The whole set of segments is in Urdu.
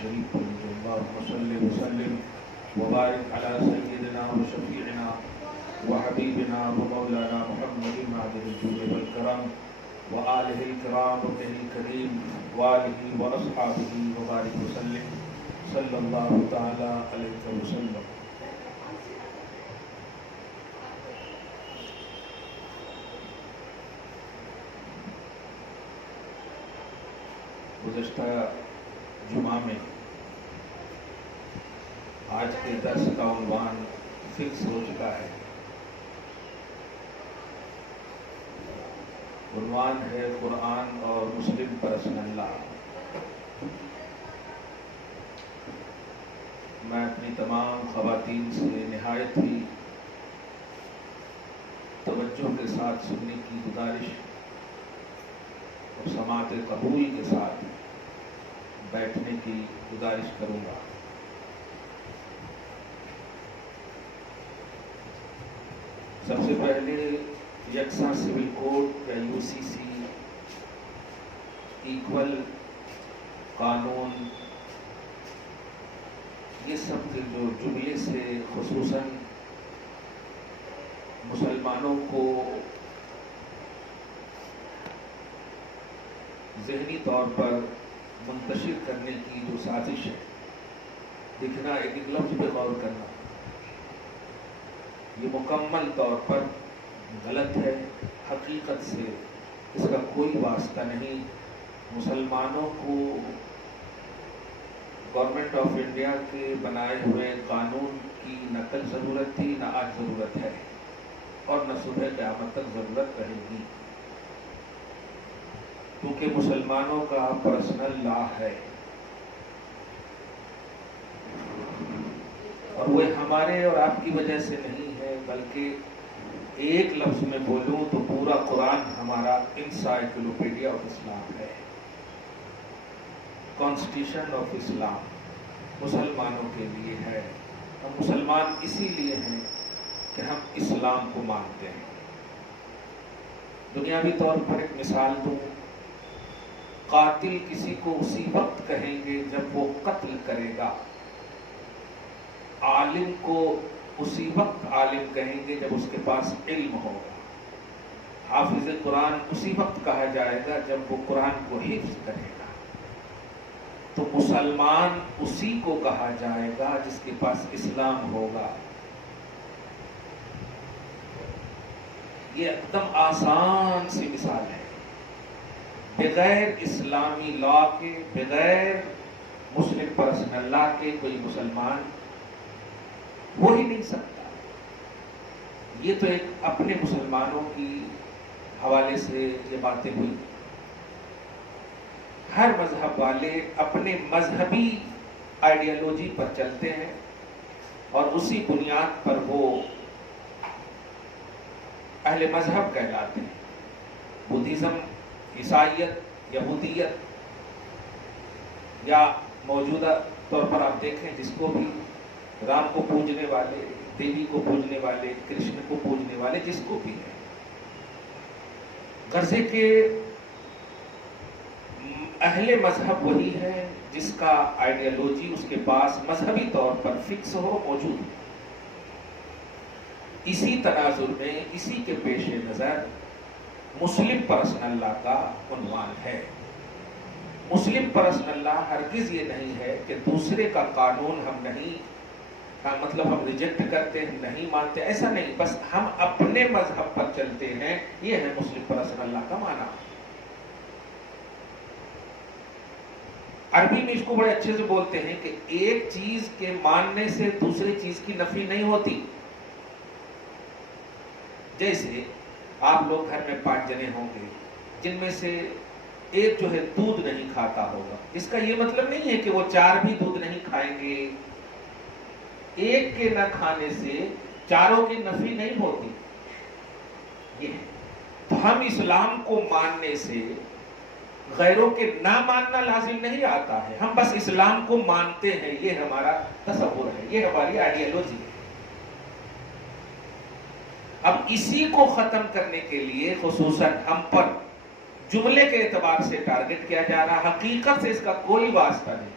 شریف پڑھیں اللہم صلی وسلم وبارک علی سیدنا و شفیعنا و حبیبنا و مولانا محمد معدن الجود والکرم و آلہ الکرام و بنی کریم و آلہ و اصحابہ وبارک وسلم صلی اللہ تعالی علیہ وسلم۔ گزشتہ جمعہ میں آج کے درس کا عنوان فکس ہو چکا ہے۔ عنوان ہے قرآن اور مسلم پرسنل لا۔ میں اپنی تمام خواتین سے نہایت ہی توجہ کے ساتھ سننے کی گزارش اور سماعت قبول کے ساتھ بیٹھنے کی گزارش کروں گا۔ سب سے پہلے یکساں سول کوڈ یا UCC ایکول قانون، یہ سب کے جو جملے سے خصوصاً مسلمانوں کو ذہنی طور پر منتشر کرنے کی جو سازش ہے، لکھنا ایک ایک لفظ پہ غور کرنا، یہ مکمل طور پر غلط ہے، حقیقت سے اس کا کوئی واسطہ نہیں۔ مسلمانوں کو گورنمنٹ آف انڈیا کے بنائے ہوئے قانون کی نہ کل ضرورت تھی، نہ آج ضرورت ہے، اور نہ صبح قیامت تک ضرورت رہے گی، کیونکہ مسلمانوں کا پرسنل لا ہے، اور وہ ہمارے اور آپ کی وجہ سے نہیں ہے، بلکہ ایک لفظ میں بولوں تو پورا قرآن ہمارا انسائیکلوپیڈیا آف اسلام ہے، کانسٹیٹیوشن آف اسلام مسلمانوں کے لیے ہے۔ ہم مسلمان اسی لیے ہیں کہ ہم اسلام کو مانتے ہیں۔ دنیاوی طور پر ایک مثال دوں، قاتل کسی کو اسی وقت کہیں گے جب وہ قتل کرے گا، عالم کو اسی وقت عالم کہیں گے جب اس کے پاس علم ہوگا، حافظ قرآن اسی وقت کہا جائے گا جب وہ قرآن کو حفظ کرے گا، تو مسلمان اسی کو کہا جائے گا جس کے پاس اسلام ہوگا۔ یہ ایک دم آسان سی مثال ہے۔ بغیر اسلامی لا کے، بغیر مسلم پرسنل لا کے کوئی مسلمان ہو ہی نہیں سکتا۔ یہ تو ایک اپنے مسلمانوں کی حوالے سے یہ باتیں ہوئی۔ ہر مذہب والے اپنے مذہبی آئیڈیالوجی پر چلتے ہیں اور اسی بنیاد پر وہ اہل مذہب کہلاتے ہیں۔ بدھزم، عیسائیت، یہودیت، یا موجودہ طور پر آپ دیکھیں جس کو بھی رام کو پوجنے والے، دیوی کو پوجنے والے، کرشن کو پوجنے والے، جس کو بھی ہے، غرضے کہ اہل مذہب وہی ہے جس کا آئیڈیالوجی اس کے پاس مذہبی طور پر فکس ہو، موجود ہے۔ اسی تناظر میں، اسی کے پیش نظر مسلم پرسنل لا کا عنوان ہے۔ مسلم پرسنل لا ہرگز یہ نہیں ہے کہ دوسرے کا قانون ہم نہیں، مطلب ہم ریجیکٹ کرتے ہیں، نہیں مانتے، ایسا نہیں، بس ہم اپنے مذہب پر چلتے ہیں، یہ ہے مسلم پرسنل لا کا معنی۔ عربی میں اس کو بڑے اچھے سے بولتے ہیں کہ ایک چیز کے ماننے سے دوسری چیز کی نفی نہیں ہوتی۔ جیسے آپ لوگ گھر میں 5 جنے ہوں گے، جن میں سے ایک جو ہے دودھ نہیں کھاتا ہوگا، اس کا یہ مطلب نہیں ہے کہ وہ 4 بھی دودھ نہیں کھائیں گے۔ ایک کے نہ کھانے سے چاروں کی نفی نہیں ہوتی، یہ ہے۔ تو ہم اسلام کو ماننے سے غیروں کے نہ ماننا لازم نہیں آتا ہے، ہم بس اسلام کو مانتے ہیں، یہ ہمارا تصور ہے، یہ ہماری آئیڈیالوجی ہے۔ اب اسی کو ختم کرنے کے لیے خصوصاً ہم پر جملے کے اعتبار سے ٹارگٹ کیا جا رہا، حقیقت سے اس کا کوئی واسطہ نہیں۔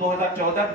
2014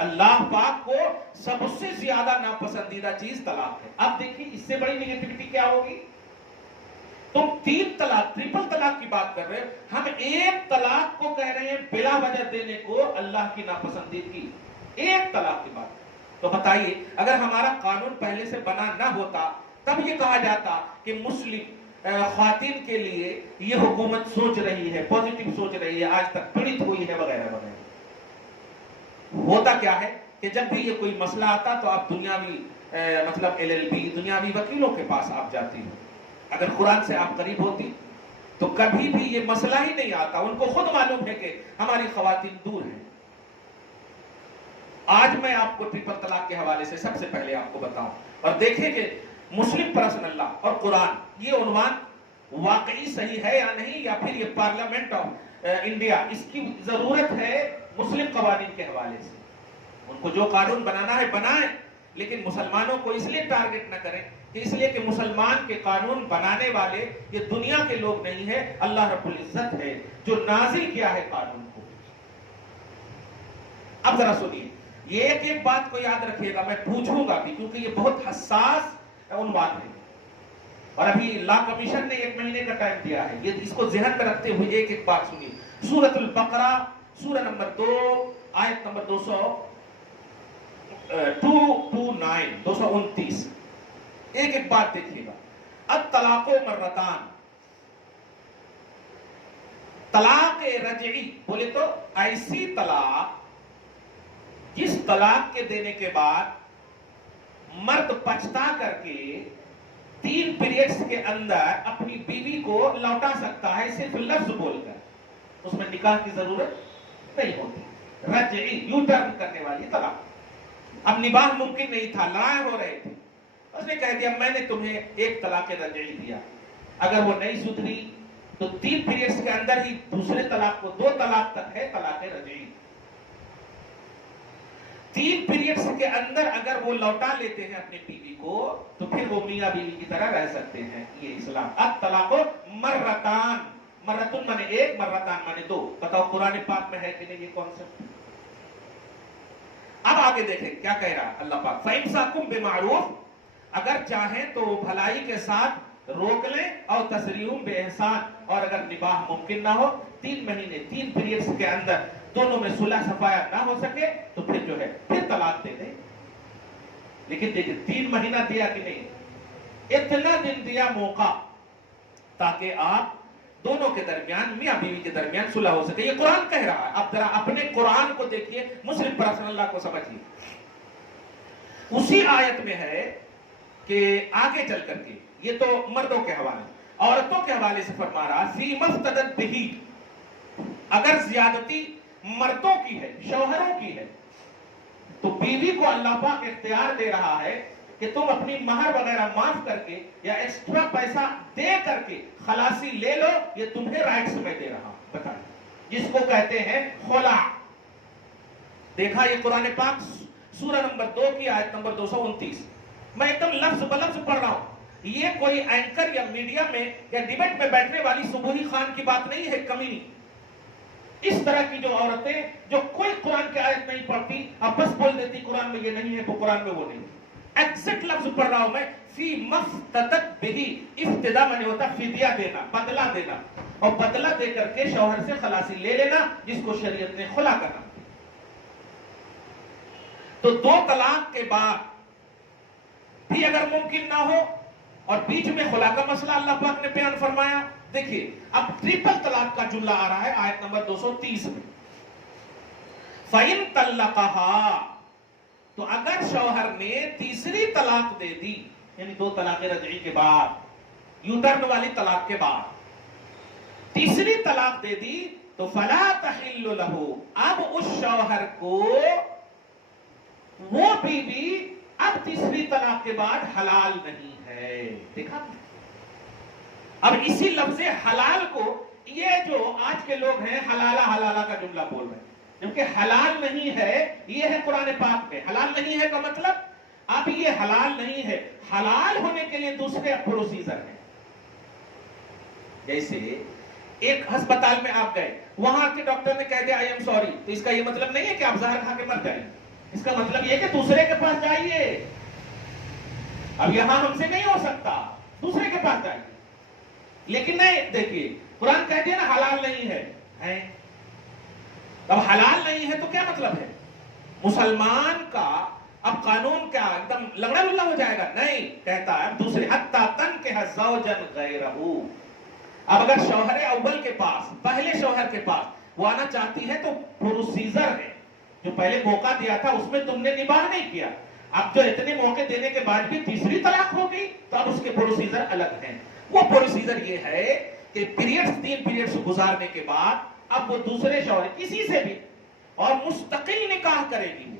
اللہ پاک کو سب سے زیادہ ناپسندیدہ چیز طلاق ہے. اب دیکھیں اس سے بڑی نیگیٹیوٹی کیا ہوگی. تم 3 طلاق ٹرپل طلاق کی بات کر رہے ہیں, ہم 1 طلاق کو کہہ رہے ہیں بلا وجہ دینے کو اللہ کی ناپسندیدگی. 1 طلاق کی بات. تو بتائیے اگر ہمارا قانون پہلے سے بنا نہ ہوتا تب یہ کہا جاتا کہ مسلم خواتین کے لیے یہ حکومت سوچ رہی ہے, پوزیٹو سوچ رہی ہے, آج تک پڑت ہوئی ہے وغیرہ وغیرہ. ہوتا کیا ہے کہ جب بھی یہ کوئی مسئلہ آتا تو آپ دنیاوی مطلب LLB دنیاوی وکیلوں کے پاس آپ جاتی ہو. اگر قرآن سے آپ قریب ہوتی تو کبھی بھی یہ مسئلہ ہی نہیں آتا. ان کو خود معلوم ہے کہ ہماری خواتین دور ہیں. آج میں آپ کو ٹرپل طلاق کے حوالے سے سب سے پہلے آپ کو بتاؤں اور دیکھیں کہ مسلم پرسنل لا اور قرآن یہ عنوان واقعی صحیح ہے یا نہیں, یا پھر یہ پارلیمنٹ آف انڈیا اس کی ضرورت ہے مسلم قوانین کے حوالے سے. ان کو جو قانون بنانا ہے بنائیں, لیکن مسلمانوں کو اس لیے ٹارگٹ نہ کریں کہ اس لیے کہ مسلمان کے قانون بنانے والے یہ دنیا کے لوگ نہیں ہیں, اللہ رب العزت ہے جو نازل کیا ہے قانون کو. اب ذرا سنیے, یہ ایک بات کو یاد رکھیے گا, میں پوچھوں گا بھی کیونکہ یہ بہت حساس عنوان ہے اور ابھی لا کمیشن نے 1 مہینے کا ٹائم دیا ہے. یہ اس کو ذہن میں رکھتے ہوئے ایک بات سنیے. سورۃ البقرہ سورہ نمبر 2 آیت نمبر 229 ایک بات دیکھیے گا. الطلاق مرتان, طلاق رجعی بولے تو ایسی طلاق جس طلاق کے دینے کے بعد مرد پچھتا کر کے 3 پیریڈز کے اندر اپنی بیوی کو لوٹا سکتا ہے صرف لفظ بول کر. اس میں نکاح کی ضرورت نہیں ہوتی. رجعی یو ٹرن کرنے والی طلاق. اب نباہ ممکن نہیں تھا, لڑائیں ہو رہے تھے, اس نے کہہ دیا میں نے تمہیں 1 طلاق رجعی دیا. اگر وہ نہیں سدھری تو 3 پیریڈز کے اندر ہی دوسرے طلاق کو 2 طلاق تک ہے طلاق رجعی. 3 پیریڈز کے اندر اگر وہ لوٹا لیتے ہیں اپنی بیوی کو تو پھر وہ میاں بیوی کی طرح رہ سکتے ہیں. یہ اسلام. الطلاق مرتان, مرتن مانے 1, مرتان مانے 2. بتاؤ قرآن پاک میں ہے کہ نہیں یہ کانسیپٹ. اب آگے دیکھیں کیا کہہ رہا اللہ پاک. فَإِمْسَاكُمْ بِمَعْرُوفٍ, اگر چاہیں تو بھلائی کے ساتھ روک لیں, اور تسریحٌ بِإِحْسَان, اور اگر نباہ ممکن نہ ہو 3 مہینے 3 پیریڈز کے اندر دونوں میں صلح صفایا نہ ہو سکے تو پھر جو ہے پھر طلاق دے دیں. لیکن دیکھیں 3 مہینہ دیا کہ نہیں, اتنا دن دیا موقع تاکہ آپ دونوں کے درمیان میاں بیوی کے درمیان صلح ہو سکے. یہ قرآن کہہ رہا ہے. اب ذرا اپنے قرآن کو دیکھیے, مسلم پرسنل اللہ کو سمجھیے. اسی آیت میں ہے کہ آگے چل کر کے یہ تو مردوں کے حوالے, عورتوں کے حوالے سے فرما رہا فی مفتدت بہی, اگر زیادتی مردوں کی ہے, شوہروں کی ہے, تو بیوی کو اللہ پاک اختیار دے رہا ہے کہ تم اپنی مہر وغیرہ معاف کر کے یا ایکسٹرا پیسہ دے کر کے خلاصی لے لو, یہ تمہیں رائٹس میں دے رہا. بتائیں جس کو کہتے ہیں خلا. دیکھا یہ قرآن پاک سورہ نمبر 2 کی آیت نمبر 229. میں ایک دم لفظ بلفظ پڑھ رہا ہوں. یہ کوئی اینکر یا میڈیا میں یا ڈیبیٹ میں بیٹھنے والی صبوحی خان کی بات نہیں ہے, کمی نہیں. اس طرح کی جو عورتیں جو کوئی قرآن کی آیت نہیں پڑھتی, اب بس بول دیتی قرآن میں یہ نہیں ہے تو قرآن میں وہ نہیں. ایگزیکٹ لفظ پڑھ رہا ہوں میں. فی مفتدت بہی, افتدا میں ہوتا فدیہ دینا, بدلہ دینا, اور بدلہ دے کر کے شوہر سے خلاصی لے لینا, جس کو شریعت نے خلا کرنا. تو 2 طلاق کے بعد بھی اگر ممکن نہ ہو اور بیچ میں خلا کا مسئلہ اللہ پاک نے بیان فرمایا. دیکھیے اب ٹرپل طلاق کا جملہ آ رہا ہے آیت نمبر 230 میں. فَإِن طَلَّقَهَا, تو اگر شوہر نے تیسری طلاق دے دی, یعنی 2 طلاق رجعی کے بعد, یو ٹرن والی طلاق کے بعد تیسری طلاق دے دی, تو فَلَا تَحِلُّ لَهُ, اب اس شوہر کو وہ بیوی اب تیسری طلاق کے بعد حلال نہیں ہے. دیکھا, اب اسی لفظ حلال کو یہ جو آج کے لوگ ہیں حلالہ حلالہ کا جملہ بول رہے ہیں, کیونکہ حلال نہیں ہے یہ ہے قرآن پاک میں. حلال نہیں ہے کا مطلب اب یہ حلال نہیں ہے, حلال ہونے کے لیے دوسرے پروسیجر ہیں. جیسے ایک ہسپتال میں آپ گئے, وہاں کے ڈاکٹر نے کہہ دیا آئی ایم سوری, تو اس کا یہ مطلب نہیں ہے کہ آپ زہر کھا کے مر جائیں. اس کا مطلب یہ کہ دوسرے کے پاس جائیے. اب یہاں ہم سے نہیں ہو سکتا, دوسرے کے پاس جائیے. لیکن نہیں, دیکھیے قرآن کہتے ہیں نا حلال نہیں ہے. اب حلال نہیں ہے تو کیا مطلب ہے؟ مسلمان کا اب قانون کیا ایک دم لنگڑا للہ ہو جائے گا؟ نہیں, کہتا ہے دوسرے حتی تنکح زوجا غیرہ. اب اگر شوہر اول کے پاس, پہلے شوہر کے پاس وہ آنا چاہتی ہے تو پروسیجر ہے, جو پہلے موقع دیا تھا اس میں تم نے نباہ نہیں کیا. اب جو اتنے موقع دینے کے بعد بھی تیسری طلاق ہو گئی تو اب اس کے پروسیجر الگ ہیں. وہ پروسیجر یہ ہے کہ پیریڈز 3 پیریڈز گزارنے کے بعد اب وہ دوسرے شوہر کسی سے بھی اور مستقل نکاح کرے گی. وہ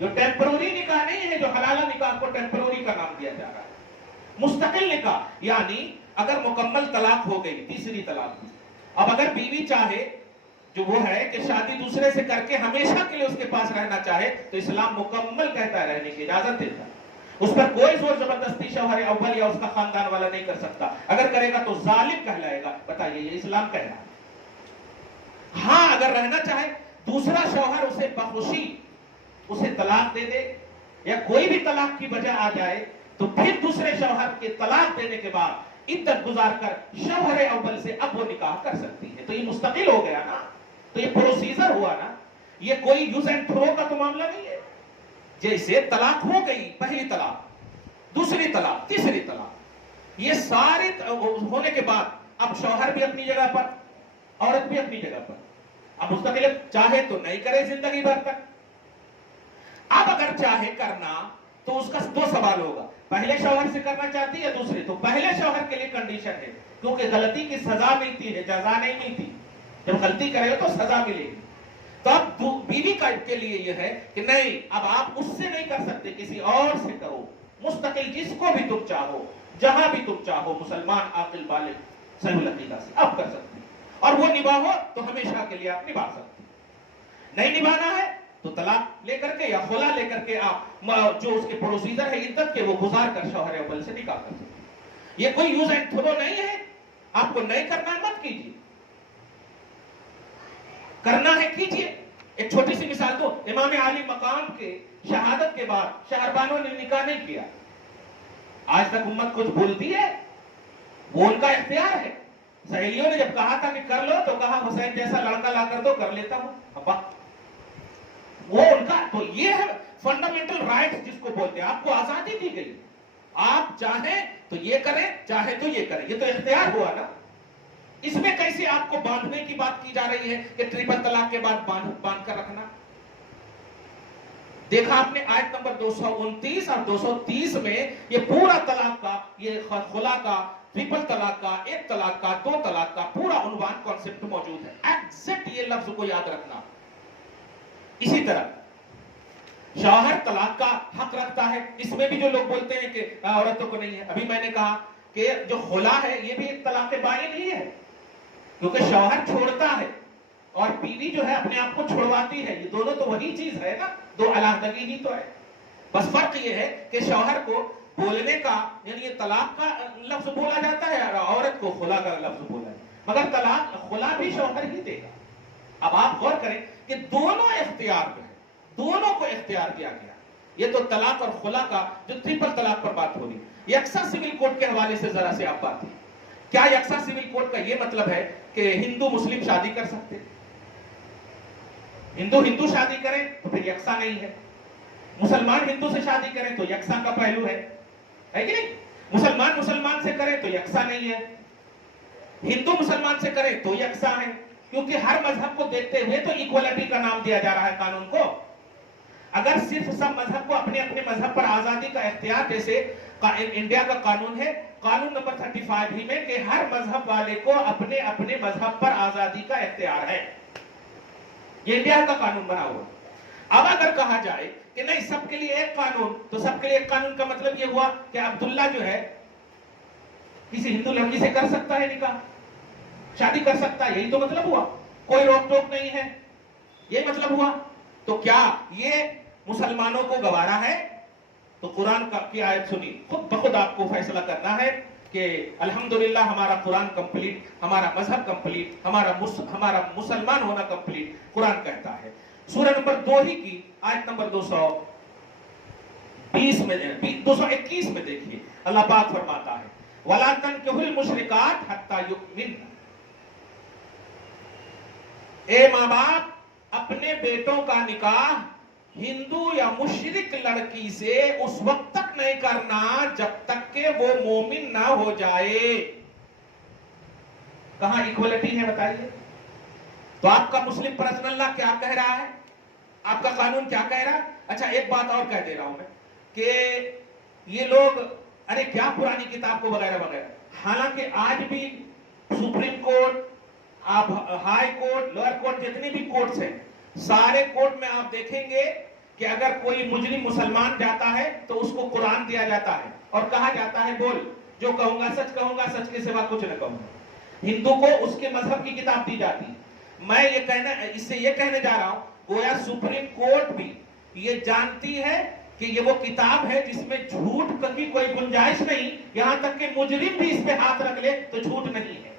جو ٹیمپروری نکاح نہیں ہے, جو حلالہ نکاح کو ٹیمپروری کا نام دیا جا رہا ہے, مستقل نکاح. یعنی اگر مکمل طلاق ہو گئی, تیسری طلاق ہوئی, اب اگر بیوی چاہے جو وہ ہے کہ شادی دوسرے سے کر کے ہمیشہ کے لیے اس کے پاس رہنا چاہے تو اسلام مکمل کہتا ہے رہنے کی اجازت دیتا ہے. اس پر کوئی زور زبردستی شوہر اول یا اس کا خاندان والا نہیں کر سکتا. اگر کرے گا تو ظالم کہلائے گا. بتائیے, یہ اسلام کہہ رہا ہے. ہاں اگر رہنا چاہے دوسرا شوہر اسے بخوشی اسے طلاق دے دے یا کوئی بھی طلاق کی وجہ آ جائے تو پھر دوسرے شوہر کے طلاق دینے کے بعد عدت گزار کر شوہر اول سے اب وہ نکاح کر سکتی ہے. تو یہ مستقل ہو گیا نا, تو یہ پروسیجر ہوا نا. یہ کوئی یوز اینڈ تھرو کا تو معاملہ نہیں ہے. جیسے طلاق ہو گئی, پہلی طلاق, دوسری طلاق, تیسری طلاق, یہ سارے ہونے کے بعد اب شوہر بھی اپنی جگہ پر, عورت بھی اپنی جگہ پر. اب مستقل چاہے تو نہیں کرے زندگی بھر تک. اب اگر چاہے کرنا تو اس کا 2 سوال ہوگا, پہلے شوہر سے کرنا چاہتی ہے دوسرے, تو پہلے شوہر کے لیے کنڈیشن ہے کیونکہ غلطی کی سزا ملتی ہے, جزا نہیں ملتی. جب غلطی کرے تو سزا ملے گی. تو اب بیوی کے لیے یہ ہے کہ نہیں, اب آپ اس سے نہیں کر سکتے, کسی اور سے کرو مستقل, جس کو بھی تم چاہو, جہاں بھی تم چاہو, مسلمان عاقل بالغ صحیح العقیدہ سے اب کر سکتے. اور وہ نباہو تو ہمیشہ کے لیے آپ نبھا سکتے. نہیں نبھانا ہے تو طلاق لے کر کے یا خلا لے کر کے آپ جو اس کے پروسیجر ہے عدت کے وہ گزار کر شوہر اول سے نکاح کر سکتے. یہ کوئی یوز اینڈ تھرو نہیں ہے. آپ کو نہیں کرنا ہے مت کیجیے, کرنا ہے کیجیے. ایک چھوٹی سی مثال دو, امام عالی مقام کے شہادت کے بعد شہربانوں نے نکاح نہیں کیا. آج تک امت کچھ بھولتی ہے؟ وہ ان کا اختیار ہے. سہیلیوں نے جب کہا تھا کہ کر لو تو کہا حسین جیسا لڑکا لا کر دو, کر لیتا ہوں. ابا وہ ان کا, تو یہ ہے فنڈامنٹل رائٹس جس کو بولتے ہیں. آپ کو آزادی دی گئی, آپ چاہیں تو یہ کریں, چاہے تو یہ کریں. یہ تو اختیار ہوا نا. اس میں کیسے آپ کو باندھنے کی بات کی جا رہی ہے کہ ٹرپل طلاق کے بعد باندھ کر رکھنا. دیکھا آپ نے آیت نمبر 229 اور 230 میں یہ پورا طلاق کا, یہ خلا کا, ٹرپل طلاق کا, ایک طلاق کا, 2 طلاق کا پورا عنوان کانسیپٹ موجود ہے. ایگزیکٹ یہ لفظ کو یاد رکھنا. اسی طرح شوہر طلاق کا حق رکھتا ہے. اس میں بھی جو لوگ بولتے ہیں کہ عورتوں کو نہیں ہے, ابھی میں نے کہا کہ جو خلا ہے یہ بھی ایک طلاق بائن ہی ہے, کیونکہ شوہر چھوڑتا ہے اور بیوی جو ہے اپنے آپ کو چھوڑواتی ہے. یہ دونوں تو وہی چیز ہے نا, 2 علیحدگی ہی تو ہے. بس فرق یہ ہے کہ شوہر کو بولنے کا یعنی یہ طلاق کا لفظ بولا جاتا ہے اور عورت کو خلا کا لفظ بولا ہے, مگر طلاق خلا بھی شوہر ہی دے گا. اب آپ غور کریں کہ دونوں اختیار میں ہے, دونوں کو اختیار دیا گیا. یہ تو طلاق اور خلا کا جو ٹرپل طلاق پر بات ہو رہی. یکساں سول کوڈ کے حوالے سے ذرا سے آپ بات ہے. کیا یکساں سول کوڈ کا یہ مطلب ہے کہ ہندو مسلم شادی کر سکتے؟ ہندو شادی کریں تو پھر یکساں نہیں ہے. مسلمان ہندو سے شادی کریں تو یکساں کا پہلو ہے کہ نہیں؟ مسلمان سے کریں تو یکساں نہیں ہے. ہندو مسلمان سے کریں تو یکساں ہے, کیونکہ ہر مذہب کو دیکھتے ہوئے تو ایکوالٹی کا نام دیا جا رہا ہے قانون کو. اگر صرف سب مذہب کو اپنے اپنے مذہب پر آزادی کا اختیار, جیسے انڈیا کا قانون ہے, قانون نمبر 35 ہی میں کہ ہر مذہب والے کو اپنے اپنے مذہب پر آزادی کا اختیار ہے, یہ انڈیا کا قانون بنا ہوا. اب اگر کہا جائے کہ نہیں سب کے لیے ایک قانون, تو سب کے لیے ایک قانون کا مطلب یہ ہوا کہ عبداللہ جو ہے کسی ہندو لڑکی سے کر سکتا ہے نکاح, شادی کر سکتا ہے, یہی تو مطلب ہوا. کوئی روک ٹوک نہیں ہے, یہ مطلب ہوا. تو کیا یہ مسلمانوں کو گوارا ہے؟ تو قرآن کی آیت سنی, خود بخود آپ کو فیصلہ کرنا ہے کہ الحمدللہ ہمارا قرآن کمپلیٹ, ہمارا مذہب کمپلیٹ, ہمارا مسلمان ہونا کمپلیٹ. قرآن کہتا ہے سورہ نمبر 2 ہی کی آیت نمبر 221 میں دیکھیے اللہ پاک فرماتا ہے وَلَا تَنكِحُوا الْمُشْرِكَاتِ حَتَّى يُؤْمِنَّ. اے ماں باپ اپنے بیٹوں کا نکاح ہندو یا مشرک لڑکی سے اس وقت تک نہیں کرنا جب تک کہ وہ مومن نہ ہو جائے. کہاں ایکوالٹی ہے بتائیے؟ تو آپ کا مسلم پرسنل لا کیا کہہ رہا ہے؟ آپ کا قانون کیا کہہ رہا ہے؟ اچھا ایک بات اور کہہ دے رہا ہوں میں کہ یہ لوگ ارے کیا پرانی کتاب کو وغیرہ وغیرہ، حالانکہ آج بھی سپریم کورٹ، آپ ہائی کورٹ، لوئر کورٹ، جتنے بھی کورٹس ہیں سارے کورٹ میں آپ دیکھیں گے کہ اگر کوئی مجرم مسلمان جاتا ہے تو اس کو قرآن دیا جاتا ہے اور کہا جاتا ہے بول جو کہوں گا سچ کہوں گا، سچ کے سوا کچھ نہ کہوں گا. ہندو کو اس کے مذہب کی کتاب دی جاتی ہے. میں اس سے یہ کہنے جا رہا ہوں گویا سپریم کورٹ بھی یہ جانتی ہے کہ یہ وہ کتاب ہے جس میں جھوٹ کی کوئی گنجائش نہیں، یہاں تک کہ مجرم بھی اس پہ ہاتھ رکھ لے تو جھوٹ نہیں ہے،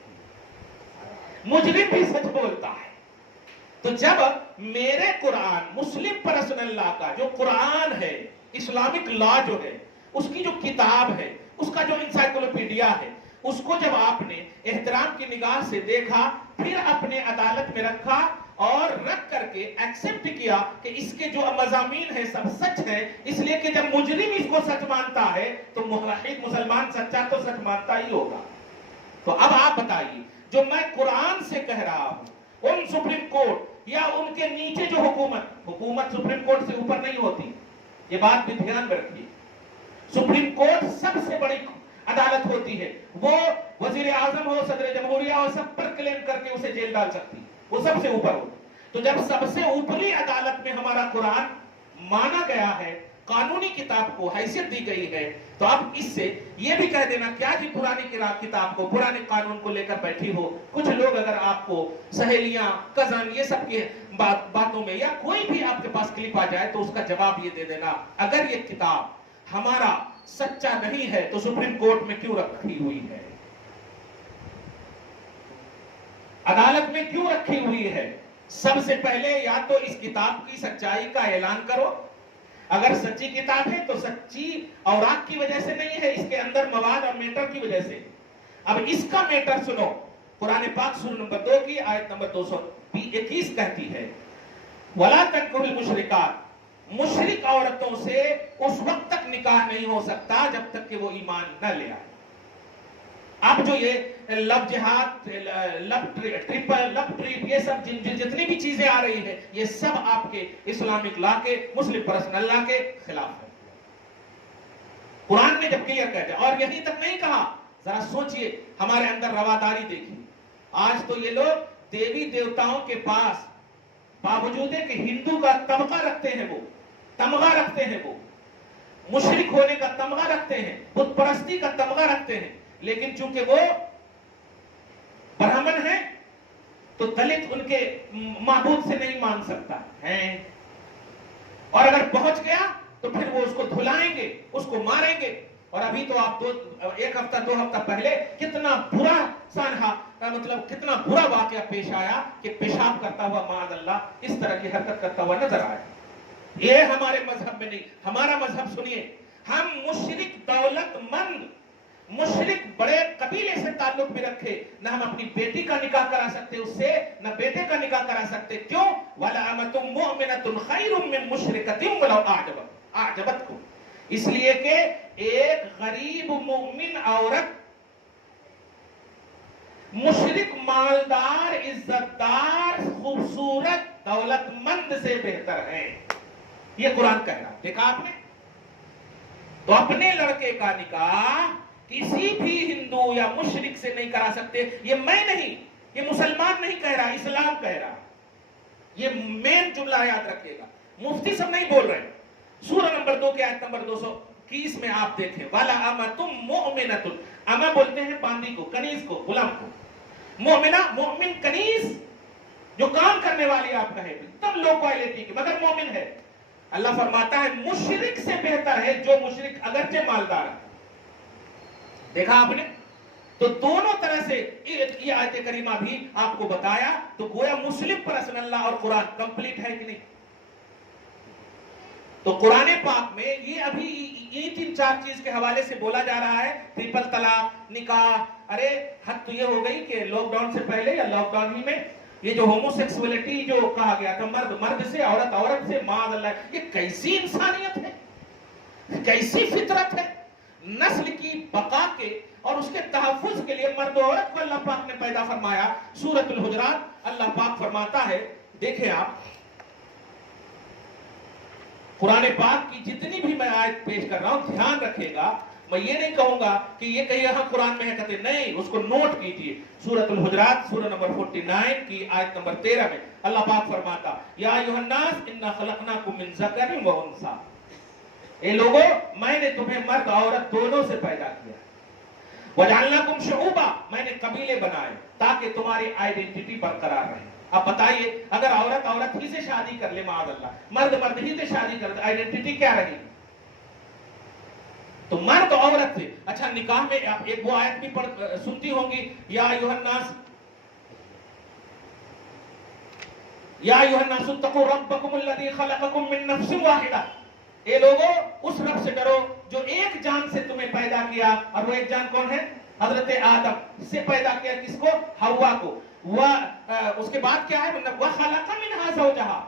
مجرم بھی سچ بولتا ہے. تو جب میرے قرآن مسلم پرسنل لا کا جو قرآن ہے، اسلامک لا جو ہے، اس کی جو کتاب ہے، اس کا جو انسائکلوپیڈیا ہے، اس کو جب آپ نے احترام کی نگاہ سے دیکھا پھر اپنے عدالت میں رکھا اور رکھ کر کے ایکسپٹ کیا کہ اس کے جو مضامین ہے سب سچ ہے، اس لیے کہ جب مجرم اس کو سچ مانتا ہے تو موحد مسلمان سچا تو سچ مانتا ہی ہوگا. تو اب آپ بتائیے جو میں قرآن سے کہہ رہا ہوں ان سپریم کورٹ یا ان کے نیچے جو حکومت سپریم کورٹ سے اوپر نہیں ہوتی، یہ بات بھی دھیان میں رکھیے. سپریم کورٹ سب سے بڑی عدالت ہوتی ہے، وہ وزیر اعظم ہو، صدر جمہوریہ ہو، سب پر کلیم کر کے اسے جیل ڈال سکتی ہے، وہ سب سے اوپر ہوتی. تو جب سب سے اوپری عدالت میں ہمارا قرآن مانا گیا ہے، قانونی کتاب کو حیثیت دی گئی ہے، تو آپ اس سے یہ بھی کہہ دینا کیا جی پرانی کتاب کو، پرانے قانون کو لے کر بیٹھی ہو. کچھ لوگ اگر آپ کو سہیلیاں، کزن، یہ سب کی باتوں میں یا کوئی بھی آپ کے پاس کلپ آ جائے تو اس کا جواب یہ دے دینا اگر یہ کتاب ہمارا سچا نہیں ہے تو سپریم کورٹ میں کیوں رکھی ہوئی ہے، عدالت میں کیوں رکھی ہوئی ہے. سب سے پہلے یا تو اس کتاب کی سچائی کا اعلان کرو، اگر سچی کتاب ہے تو سچی اوراق کی وجہ سے نہیں ہے، اس کے اندر مواد اور میٹر کی وجہ سے. اب اس کا میٹر سنو، قرآن پاک سورہ نمبر 2 کی آیت نمبر 221 کہتی ہے وَلَا تَنكِحُوا الْمُشْرِكَاتِ، مشرک عورتوں سے اس وقت تک نکاح نہیں ہو سکتا جب تک کہ وہ ایمان نہ لے آئے. اب جو یہ لو جہاد، لو ٹرپل، لو ٹریپ، یہ سب جتنی بھی چیزیں آ رہی ہیں یہ سب آپ کے اسلامک لا کے، مسلم پرسنل لا کے خلاف ہے. قرآن نے جب کلیئر کہتے ہیں، اور یہیں تک نہیں کہا، ذرا سوچئے ہمارے اندر رواداری دیکھیے. آج تو یہ لوگ دیوی دیوتاؤں کے پاس باوجود ہے کہ ہندو کا طبقہ رکھتے ہیں، وہ تمغہ رکھتے ہیں، وہ مشرک ہونے کا تمغہ رکھتے ہیں، بت پرستی کا تمغہ رکھتے ہیں، لیکن چونکہ وہ برہمن ہیں تو دلت ان کے معبود سے نہیں مان سکتا ہے، اور اگر پہنچ گیا تو پھر وہ اس کو دھلائیں گے، اس کو ماریں گے. اور ابھی تو آپ ایک ہفتہ 2 ہفتہ پہلے کتنا برا سانحہ، مطلب کتنا برا واقعہ پیش آیا کہ پیشاب کرتا ہوا معاذ اللہ اس طرح کی حرکت کرتا ہوا نظر آیا. یہ ہمارے مذہب میں نہیں. ہمارا مذہب سنیے، ہم مشرک دولت مند، مشرک بڑے قبیلے سے تعلق بھی رکھے نہ ہم اپنی بیٹی کا نکاح کرا سکتے اس سے، نہ بیٹے کا نکاح کرا سکتے. کیوں؟ وَلَأَمَةٌ مُؤْمِنَةٌ خَيْرٌ مِّن مُشْرِكَةٍ وَلَوْ أَعْجَبَتْكُمْ. اس لیے کہ ایک غریب مومن عورت مشرک مالدار، عزتدار، خوبصورت، دولت مند سے بہتر ہے. یہ قرآن کہہ رہا. دیکھا آپ نے؟ تو اپنے لڑکے کا نکاح کسی بھی ہندو یا مشرک سے نہیں کرا سکتے. یہ میں نہیں، یہ مسلمان نہیں کہہ رہا، اسلام کہہ رہا. یہ مین جملہ یاد رکھیے گا، مفتی سب نہیں بول رہے. سورہ نمبر 2 کے آیت نمبر 221 میں آپ دیکھیں وَلَأَمَةٌ مُؤْمِنَةٌ. اما بولتے ہیں باندی کو، کنیز کو، غلام کو. مومنہ، مومن کنیز جو کام کرنے والی آپ کہے تب لو کوالٹی کی مگر مومن ہے. اللہ فرماتا ہے مشرک سے بہتر ہے جو مشرک اگرچہ مالدار ہے. دیکھا آپ نے؟ تو دونوں طرح سے یہ آیت کریمہ بھی آپ کو بتایا. تو گویا مسلم پرسنل لا اور قرآن کمپلیٹ ہے کہ نہیں؟ تو قرآن پاک میں یہ ابھی یہ 3-4 چیز کے حوالے سے بولا جا رہا ہے، ٹرپل طلاق، نکاح. ارے حد تو یہ ہو گئی کہ لاک ڈاؤن سے پہلے یا لاک ڈاؤن ہی میں یہ جو ہومو سیکسولیٹی جو کہا گیا تھا، مرد مرد سے، عورت عورت سے، معاذ اللہ، یہ کیسی انسانیت ہے، کیسی فطرت ہے. نسل کی بقا کے اور اس کے تحفظ کے لیے مرد و عورت کو اللہ پاک نے پیدا فرمایا. سورۃ الحجرات اللہ پاک فرماتا ہے، دیکھیں آپ قرآن پاک کی جتنی بھی میں آیت پیش کر رہا ہوں دھیان رکھے گا. میں یہ نہیں کہوں گا کہ یہ کہیں یہاں قرآن میں ہے کہتے نہیں، اس کو نوٹ کیجئے. سورۃ الحجرات سورہ نمبر 49 کی آیت نمبر 13 میں اللہ پاک فرماتا، یا ایھا الناس انا خلقناکم من ذکر و انثی، اے لوگوں میں نے تمہیں مرد عورت دونوں سے پیدا کیا. وجعلناکم شعوبا، میں نے قبیلے بنائے تاکہ تمہاری آئیڈینٹی برقرار رہے. اب بتائیے اگر عورت عورت ہی سے شادی کر لے، معاذ اللہ، مرد مرد ہی سے شادی کر لے، آئیڈینٹی کیا رہی؟ تو مرد عورت سے. اچھا نکاح میں آپ ایک وہ آیت بھی سنتی ہوں گی، یا ایھا الناس اتقوا ربکم الذی خلقکم من نفس واحدہ، اے لوگوں اس رب سے ڈرو جو ایک جان سے تمہیں پیدا کیا. اور وہ ایک جان کون ہے؟ حضرت آدم سے پیدا کیا. کس کو؟ حوا کو. اس کے بعد کیا ہے؟ وَخَلَقَ مِنْهَا زَوْجَهَا،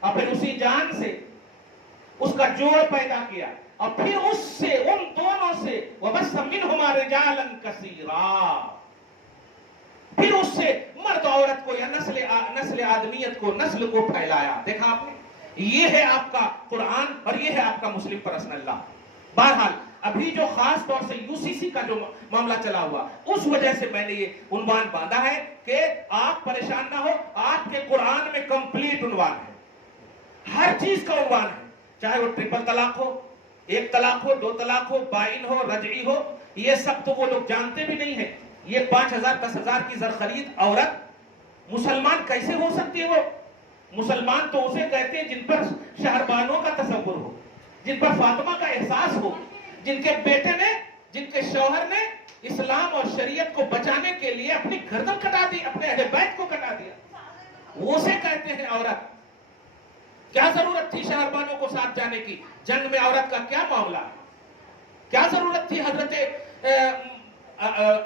اور پھر اسی جان سے اس کا جوڑ پیدا کیا، اور پھر اس سے ان دونوں سے وَبَثَّ مِنْهُمَا رِجَالًا كَثِيرًا، پھر اس سے مرد عورت کو یا نسل آدمیت کو، نسل کو پھیلایا. دیکھا آپ نے، یہ ہے آپ کا قرآن اور یہ ہے آپ کا مسلم پرسنل لا. بہرحال ابھی جو خاص طور سے یو سی سی کا جو معاملہ چلا ہوا، اس وجہ سے میں نے یہ عنوان باندھا ہے کہ آپ پریشان نہ ہو. آپ کے قرآن میں کمپلیٹ عنوان ہے، ہر چیز کا عنوان ہے، چاہے وہ ٹرپل طلاق ہو، ایک طلاق ہو، 2 طلاق ہو، بائن ہو، رجعی ہو. یہ سب تو وہ لوگ جانتے بھی نہیں ہیں. یہ 5,000 10,000 کی زر خرید عورت مسلمان کیسے ہو سکتی ہے؟ وہ مسلمان تو اسے کہتے ہیں جن پر شہربانوں کا تصور ہو، جن پر فاطمہ کا احساس ہو، جن کے بیٹے نے، جن کے شوہر نے اسلام اور شریعت کو بچانے کے لیے اپنی گردن کٹا دی، اپنے اہل بیت کو کٹا دیا، وہ سے کہتے ہیں عورت. کیا ضرورت تھی شہربانوں کو ساتھ جانے کی؟ جنگ میں عورت کا کیا معاملہ ہے؟ کیا ضرورت تھی حضرت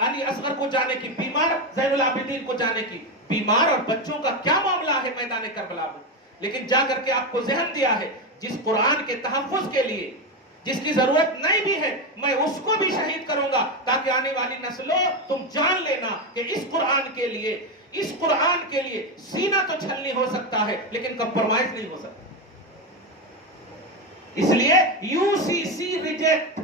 علی اصغر کو جانے کی، بیمار زین العابدین کو جانے کی؟ بیمار اور بچوں کا کیا معاملہ ہے میدان کربلا میں؟ لیکن جا کر کے آپ کو ذہن دیا ہے جس قرآن کے تحفظ کے لیے جس کی ضرورت نہیں بھی ہے، میں اس کو بھی شہید کروں گا تاکہ آنے والی نسلوں تم جان لینا کہ اس قرآن کے لیے سینہ تو چھلنی ہو سکتا ہے لیکن کمپرومائز نہیں ہو سکتا. اس لیے یو سی سی ریجیکٹ.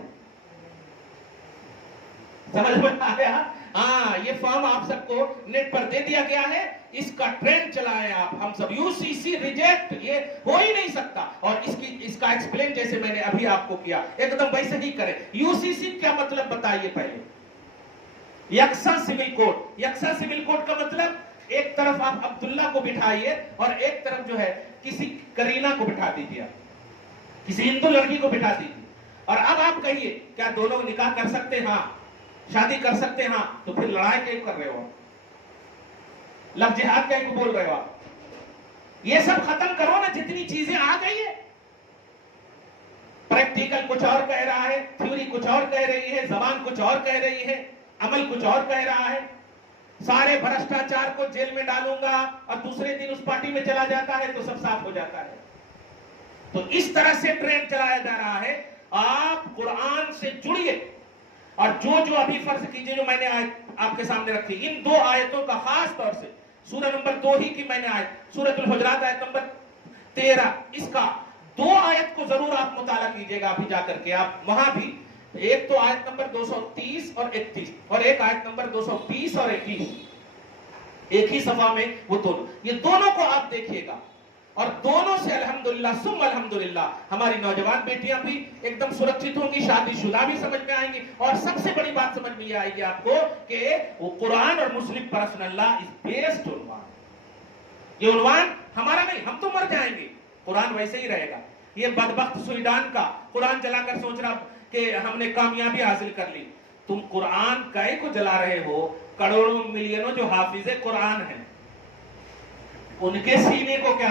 سمجھ میں آیا؟ ہاں، یہ فارم آپ سب کو نیٹ پر دے دیا گیا ہے، اس کا ٹرینڈ چلائیں آپ. ہم سب یو سی سی ریجیکٹ، یہ ہو ہی نہیں سکتا. اور اس کا ایکسپلین جیسے میں نے ابھی آپ کو کیا ایک دم ویسے ہی کریں. یو سی سی کیا مطلب بتائیے پہلے؟ یکساں سول کوڈ. یکساں سول کوڈ کا مطلب ایک طرف آپ عبداللہ کو بٹھائیے اور ایک طرف جو ہے کسی کرینہ کو بٹھا دیجیے، کسی ہندو لڑکی کو بٹھا دیجیے. اور اب آپ کہیے کیا دونوں نکاح کر سکتے ہیں؟ ہاں. شادی کر سکتے ہیں؟ ہاں. تو پھر لڑائی کیوں کر رہے ہو؟ لفظ جہاد کیوں بول رہے ہو آپ؟ یہ سب ختم کرو نا. جتنی چیزیں آ گئی ہے، پریکٹیکل کچھ اور کہہ رہا ہے، تھیوری کچھ اور کہہ رہی ہے، زبان کچھ اور کہہ رہی ہے، عمل کچھ اور کہہ رہا ہے. سارے بھرشٹاچار کو جیل میں ڈالوں گا اور دوسرے دن اس پارٹی میں چلا جاتا ہے تو سب صاف ہو جاتا ہے. تو اس طرح سے ٹرینڈ چلایا جا رہا ہے. آپ قرآن سے جڑیے اور جو ابھی فرض کیجئے جو میں نے آیت آپ کے سامنے رکھی، ان 2 آیتوں کا خاص طور سے سورہ نمبر 2 ہی کی میں نے آیت، سورۃ الحجرات آیت نمبر 13، اس کا 2 آیت کو ضرور آپ مطالعہ کیجئے گا ابھی جا کر کے. آپ وہاں بھی ایک تو آیت نمبر 230 اور 31 اور ایک آیت نمبر 220 اور 21، ایک ہی صفحہ میں وہ دونوں، یہ دونوں کو آپ دیکھیے گا. اور دونوں سے الحمدللہ ثم الحمدللہ ہماری نوجوان بیٹیاں بھی ایک دم سرکشت ہوں گی، شادی شدہ بھی سمجھ میں آئیں گی. اور سب سے بڑی بات سمجھ میں یہ آئے گی آپ کو کہ وہ قرآن اور مسلم پرسنل لا از بیسڈ عنوان. یہ عنوان ہمارا نہیں، ہم تو مر جائیں گے، قرآن ویسے ہی رہے گا. یہ بدبخت سویڈان کا قرآن جلا کر سوچ رہا کہ ہم نے کامیابی حاصل کر لی. تم قرآن کائے کو جلا رہے ہو؟ کروڑوں ملینوں جو حافظ قرآن ہیں ان کے سینے کو کیا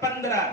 15,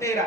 13,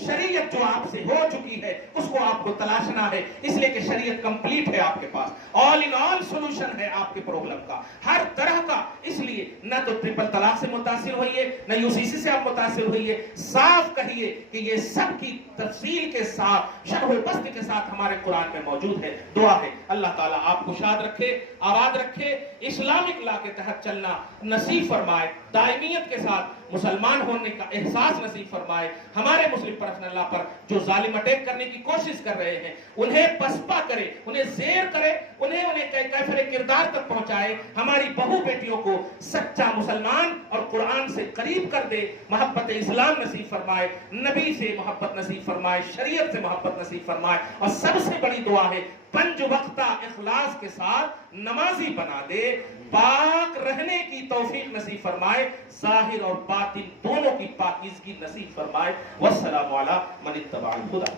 شریعت جو آپ سے ہو چکی ہے اس کو آپ کو تلاشنا ہے، اس لیے کہ شریعت کمپلیٹ ہے آپ کے پاس، آل ان آل سولوشن ہے آپ کے پرابلم کا ہر طرح کا۔ اس لیے نہ تو ٹرپل طلاق سے متاثر ہوئیے، نہ UCC سے آپ متاثر ہوئیے، صاف کہیے کہ یہ سب کی تفصیل کے ساتھ، شرح و بسط کے ساتھ ہمارے قرآن میں موجود ہے۔ دعا ہے اللہ تعالیٰ آپ کو شاد رکھے، آباد رکھے، اسلامک لا کے تحت چلنا نصیب فرمائے، دائمیت کے ساتھ مسلمان ہونے کا احساس نصیب فرمائے۔ ہمارے مسلم پرسنل لا پر جو ظالم اٹیک کرنے کی کوشش کر رہے ہیں انہیں پسپا کرے، انہیں زیر کرے، انہیں کیفر کردار تک پہنچائے، ہماری بہو بیٹیوں کو سچا مسلمان اور قرآن سے قریب کر دے، محبت اسلام نصیب فرمائے، نبی سے محبت نصیب فرمائے، شریعت سے محبت نصیب فرمائے، اور سب سے بڑی دعا ہے 5 وقتہ اخلاص کے ساتھ نمازی بنا دے، پاک رہنے کی توفیق نصیب فرمائے، ظاہر اور باطن دونوں کی پاکیزگی نصیب فرمائے۔ والسلام علی من اتبع الہدی۔